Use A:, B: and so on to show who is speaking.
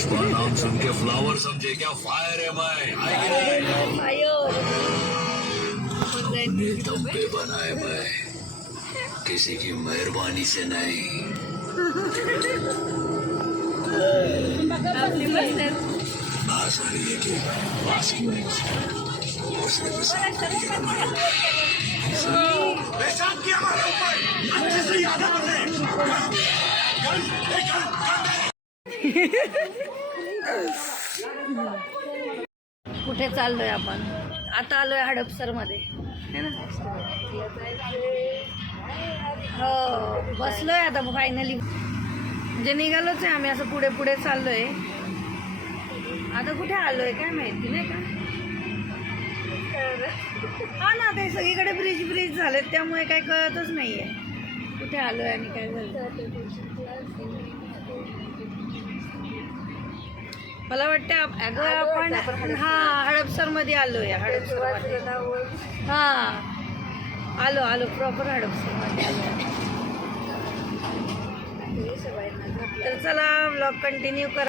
A: उसका नाम सुन के फ्लावर समझे क्या फायर है मैं अपने दम पे बनाए मैं किसी की मेहरबानी से नहीं आज हरिये के पास की उसने पेशाब किया हमारे ऊपर अच्छे से याद रखें
B: कुठे चाललोय आपण? आता आलोय हडपसरमध्ये है ना? हो बसलोय आता फायनली म्हणजे निघालोच आहे आम्ही असं पुढे पुढे चाललोय. आता कुठे आलोय काय माहिती नाही का? हा ना ते सगळीकडे ब्रिज ब्रिज झालेत त्यामुळे काय कळतच नाहीये. कुठे आलोय आणि काय झालं? मला वाटतं अगं आपण हा हडपसर. मध्ये आलोय हडपसर हा. आलो आलो प्रॉपर हडपसरमध्ये आलो तर चला ब्लॉग कंटिन्यू करा.